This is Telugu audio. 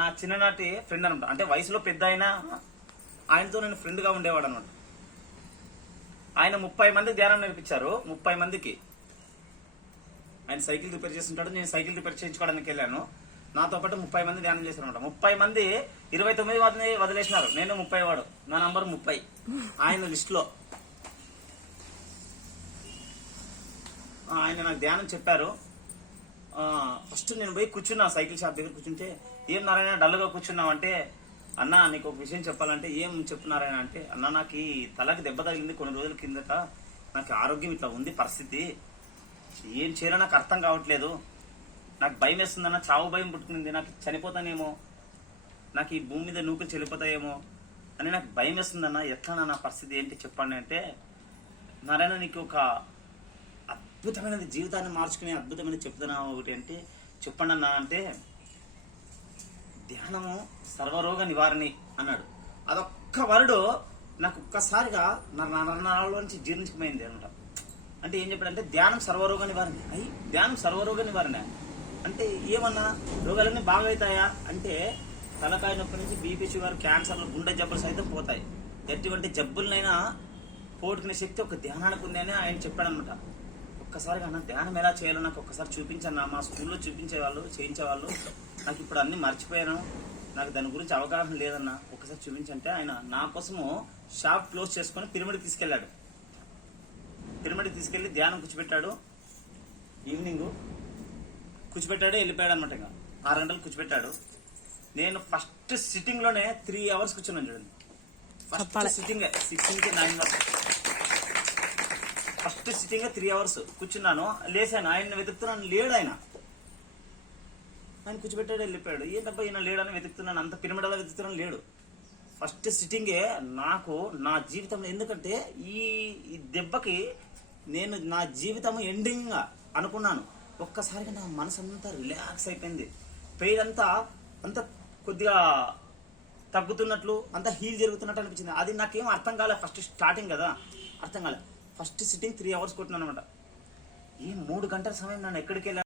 నా చిన్ననాటి ఫ్రెండ్ అనమాట. అంటే వయసులో పెద్ద అయినా ఆయనతో నేను ఫ్రెండ్గా ఉండేవాడు అనమాట. ఆయన 30 మంది ధ్యానం నేర్పించారు. 30 మందికి ఆయన సైకిల్ రిపేర్ చేస్తుంటాడు, నేను సైకిల్ రిపేర్ చేయించుకోవడానికి వెళ్ళాను. నాతో పాటు 30 మంది ధ్యానం చేశారు అనమాట. 30 మంది 29 మంది వదిలేసినారు, నేను 30 వాడు, నా నంబర్ 30 ఆయన లిస్ట్ లో. ఆయన నాకు ధ్యానం చెప్పారు. ఫస్ట్ నేను పోయి కూర్చున్నా, సైకిల్ షాప్ దగ్గర కూర్చుంటే, ఏం నారాయణ డల్గా కూర్చున్నావు అంటే, అన్న నీకు ఒక విషయం చెప్పాలంటే, ఏం చెప్తున్నారాయన అంటే, అన్న నాకు ఈ తలకి దెబ్బ తగిలింది కొన్ని రోజుల కిందట, నాకు ఆరోగ్యం ఇట్లా ఉంది పరిస్థితి, ఏం చేయాలో నాకు అర్థం కావట్లేదు, నాకు భయం వేస్తుందన్న, చావు భయం పుట్టుకుంది, నాకు చనిపోతానేమో, నాకు ఈ భూమి మీద నూకులు చెల్లిపోతాయేమో అని నాకు భయం వేస్తుందన్న, ఎట్లా నా పరిస్థితి ఏంటి చెప్పండి అంటే, నారాయణ నీకు ఒక అద్భుతమైనది జీవితాన్ని మార్చుకునే అద్భుతమైన చెప్తున్నా ఒకటి అంటే చెప్పండి అన్న అంటే, ధ్యానము సర్వరోగ నివారణి అన్నాడు. అదొక్క వరుడు నాకు ఒక్కసారిగా నా నరాల్లో నుంచి జీర్ణించుకుపోయింది అనమాట. అంటే ఏం చెప్పాడంటే, ధ్యానం సర్వరోగ నివారణ. ధ్యానం సర్వరోగ నివారణ అంటే ఏమన్నా రోగాలన్నీ బాగా అవుతాయా అంటే, తలకాయ నొప్పి నుంచి బీపీ, షుగర్, క్యాన్సర్లు, గుండె జబ్బులు సైతం పోతాయి. ఎటువంటి జబ్బులనైనా పోటుకునే శక్తి ఒక ధ్యానానికి ఉంది అని ఆయన చెప్పాడనమాట. ఒక్కసారిగా అన్న ధ్యానం ఎలా చేయాలో నాకు ఒక్కసారి చూపించన్నా, మా స్కూల్లో చూపించేవాళ్ళు, చేయించేవాళ్ళు, నాకు ఇప్పుడు అన్ని మర్చిపోయాను, నాకు దాని గురించి అవగాహన లేదన్నా, ఒక్కసారి చూపించంటే ఆయన నా కోసము షాప్ క్లోజ్ చేసుకుని పిరమిడ్ తీసుకెళ్లాడు. పిరమిడ్ తీసుకెళ్లి ధ్యానం కూర్చోబెట్టాడు. ఈవినింగ్ కూర్చోబెట్టాడు, వెళ్ళిపోయాడు అనమాట. ఇంకా 6 గంటలు కూర్చోబెట్టాడు. నేను ఫస్ట్ సిట్టింగ్ లోనే 3 అవర్స్ కూర్చున్నాను చూడండి. ఫస్ట్ సిట్టింగ్ 6 నుంచి 9 వరకు ఫస్ట్ సిట్టింగ్ 3 అవర్స్ కూర్చున్నాను. లేసాను, ఆయన వెతుకుతున్నాను, లేడు ఆయన. ఆయన కూర్చోబెట్టాడు, వెళ్ళిపోయాడు. ఏంటబ్బా ఈయన లేడని వెతుకుతున్నాను, అంత పిరమిడ్ అలా వెతుకుతున్నాను, లేడు. ఫస్ట్ సిట్టింగే నాకు నా జీవితంలో, ఎందుకంటే ఈ దెబ్బకి నేను నా జీవితం ఎండింగ్ అనుకున్నాను. ఒక్కసారిగా నా మనసు అంతా రిలాక్స్ అయిపోయింది. పెయిన్ అంత కొద్దిగా తగ్గుతున్నట్లు, అంతా హీల్ జరుగుతున్నట్టు అనిపించింది. అది నాకేం అర్థం కాలే, ఫస్ట్ స్టార్టింగ్ కదా, అర్థం కాలే. ఫస్ట్ సిట్టింగ్ 3 అవర్స్ కొట్టినాను అనమాట. ఈ 3 గంటల సమయం నన్ను ఎక్కడికి వెళ్ళాను.